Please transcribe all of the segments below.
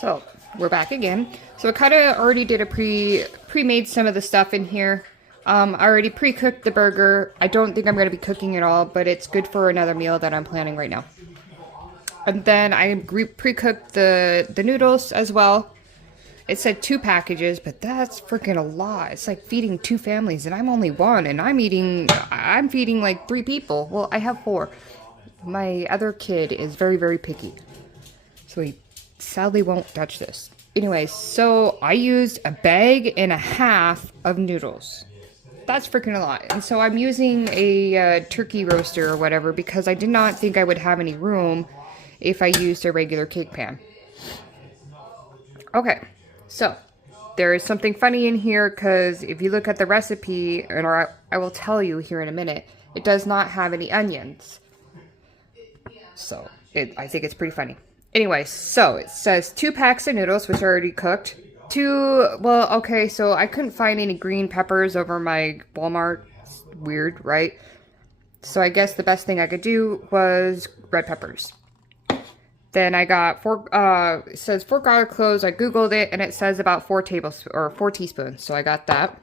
So we're back again. So I kind of already did a pre-made some of the stuff in here. I already pre-cooked the burger. I don't think I'm going to be cooking it all, but it's good for another meal that I'm planning right now. And then I pre-cooked the noodles as well. It said 2 packages, but that's freaking a lot. It's like feeding 2 families, and I'm only one, and I'm feeding like 3 people. Well, I have 4. My other kid is very, very picky, so he sadly won't touch this. Anyways, so I used a bag and a half of noodles. That's freaking a lot. And so I'm using a turkey roaster or whatever because I did not think I would have any room if I used a regular cake pan. Okay, so there is something funny in here because if you look at the recipe, and I will tell you here in a minute, it does not have any onions. So I think it's pretty funny. Anyway, so it says 2 packs of noodles, which are already cooked. Well, okay, so I couldn't find any green peppers over my Walmart. It's weird, right? So I guess the best thing I could do was red peppers. Then I got 4, it says 4 garlic cloves. I Googled it, and it says about 4 teaspoons. So I got that.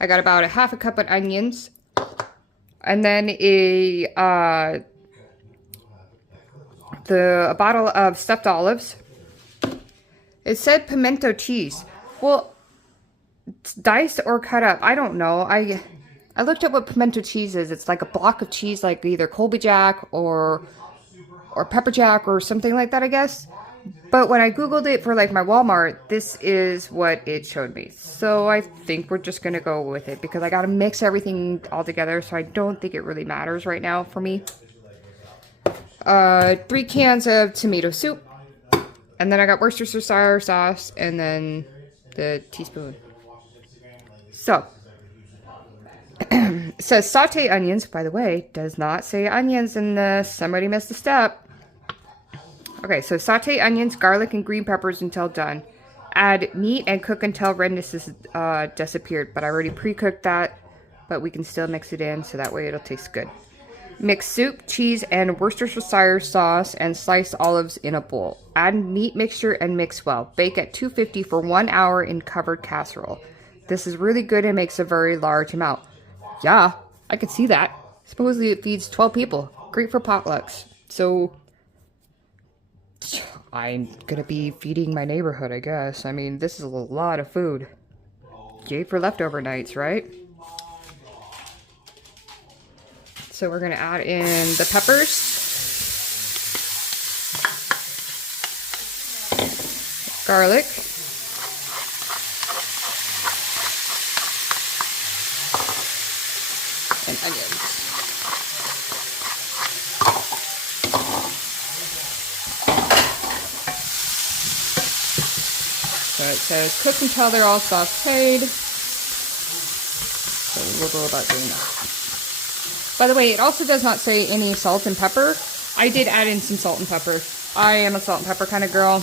I got about a half a cup of onions. And then a bottle of stuffed olives. It said pimento cheese. Well, diced or cut up, I don't know. I looked up what pimento cheese is. It's like a block of cheese, like either Colby Jack or pepper jack or something like that, I guess. But when I Googled it for like my Walmart, this is what it showed me. So I think we're just gonna go with it because I gotta mix everything all together, so I don't think it really matters right now for me. 3 cans of tomato soup. And then I got Worcestershire sauce and then the teaspoon. So, it says saute onions. By the way, does not say onions in this. Somebody missed a step. Okay, so saute onions, garlic, and green peppers until done. Add meat and cook until redness is disappeared. But I already pre-cooked that, but we can still mix it in so that way it'll taste good. Mix soup, cheese, and Worcestershire sauce and sliced olives in a bowl. Add meat mixture and mix well. Bake at 250 for 1 hour in covered casserole. This is really good and makes a very large amount. Yeah, I could see that. Supposedly it feeds 12 people. Great for potlucks. So, I'm gonna be feeding my neighborhood, I guess. I mean, this is a lot of food. Yay for leftover nights, right? So we're going to add in the peppers, garlic, and onions. So it says cook until they're all sauteed. So we'll go about doing that. By the way, it also does not say any salt and pepper. I did add in some salt and pepper. I am a salt and pepper kind of girl.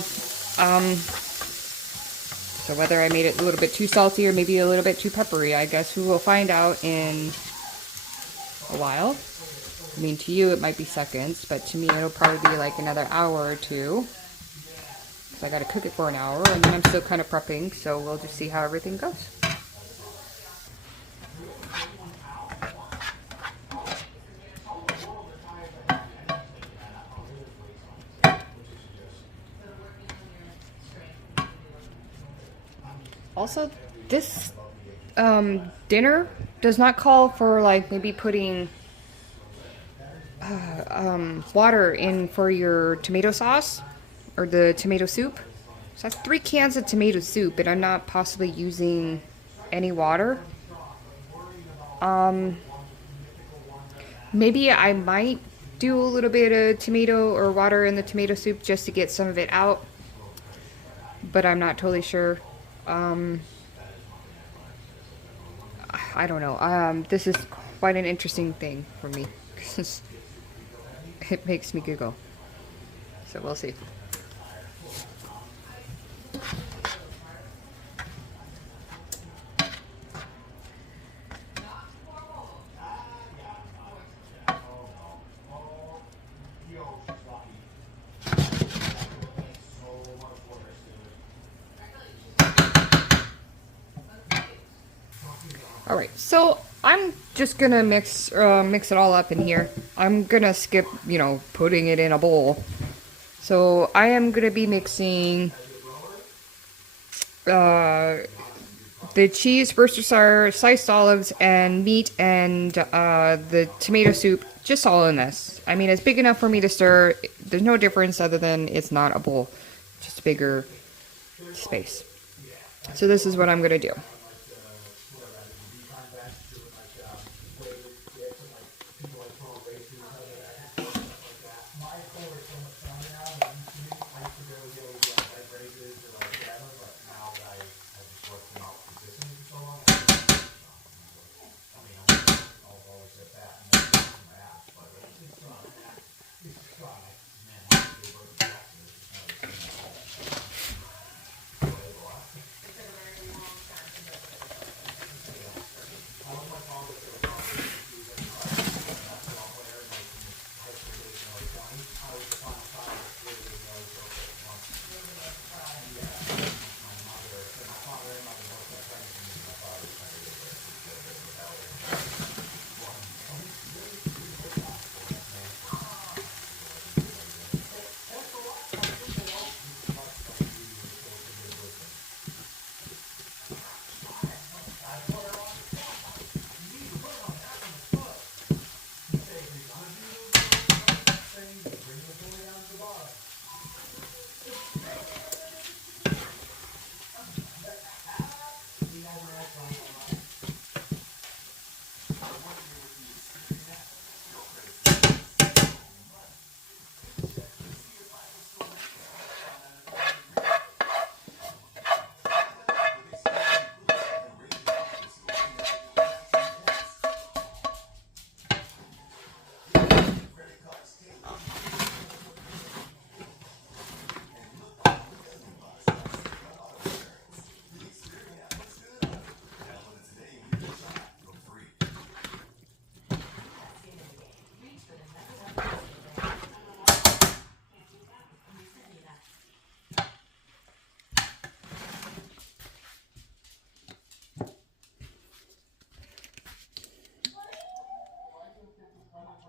So whether I made it a little bit too salty or maybe a little bit too peppery, I guess we will find out in a while. I mean, to you it might be seconds, but to me it'll probably be like another hour or 2. Because I got to cook it for an hour, and then I'm still kind of prepping, so we'll just see how everything goes. Also, this dinner does not call for like maybe putting water in for your tomato sauce or the tomato soup. So that's 3 cans of tomato soup, and I'm not possibly using any water. Maybe I might do a little bit of tomato or water in the tomato soup just to get some of it out, but I'm not totally sure. I don't know. This is quite an interesting thing for me. It makes me giggle. So we'll see. All right, so I'm just gonna mix it all up in here. I'm gonna skip, putting it in a bowl. So I am gonna be mixing the cheese, Worcestershire, sliced olives, and meat, and the tomato soup, just all in this. I mean, it's big enough for me to stir. There's no difference other than it's not a bowl, just a bigger space. So this is what I'm gonna do.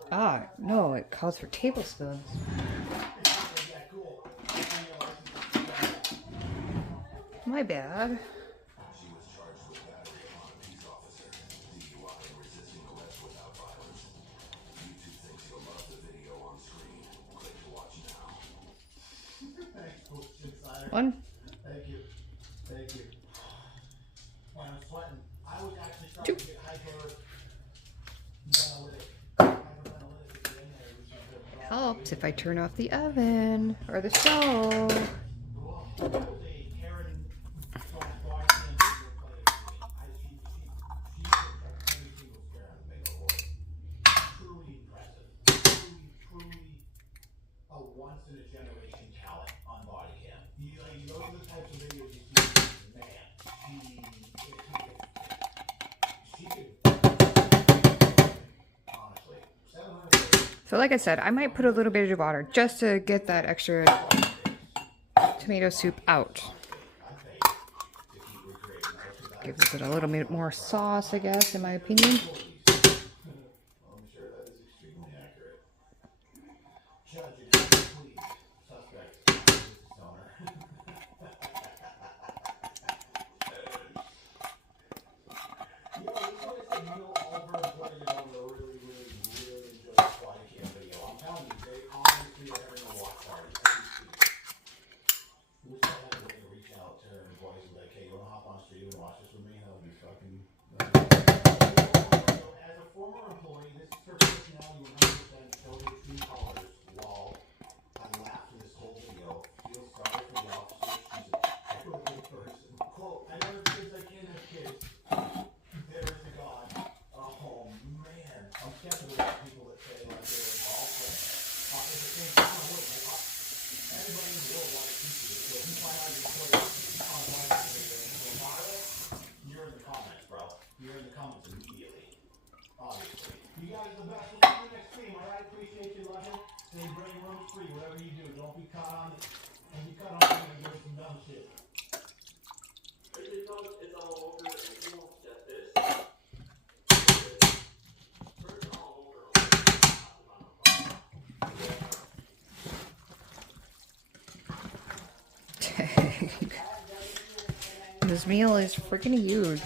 Ah, no, it calls for tablespoons. My bad. One. Thank you. Thank you. When I'm sweating, I was actually trying to get helps if I turn off the oven or the stove. Once in a generation talent on body cam. You know the types of videos you see, man, she could honestly. So like I said, I might put a little bit of water just to get that extra tomato soup out. Gives it a little bit more sauce, I guess, in my opinion. You guys are the best. We'll see you next stream. All right? Appreciate you, love you. This meal is freaking huge.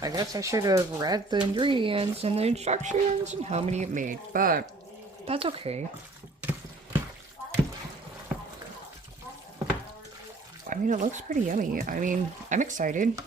I guess I should have read the ingredients and the instructions and how many it made, but that's okay. I mean, it looks pretty yummy. I mean, I'm excited.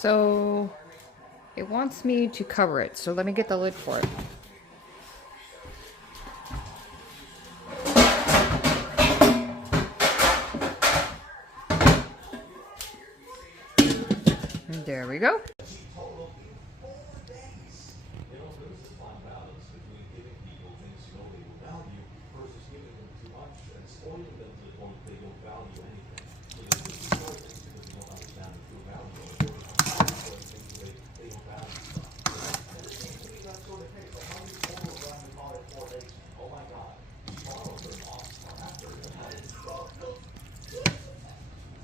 So it wants me to cover it, so let me get the lid for it. And there we go.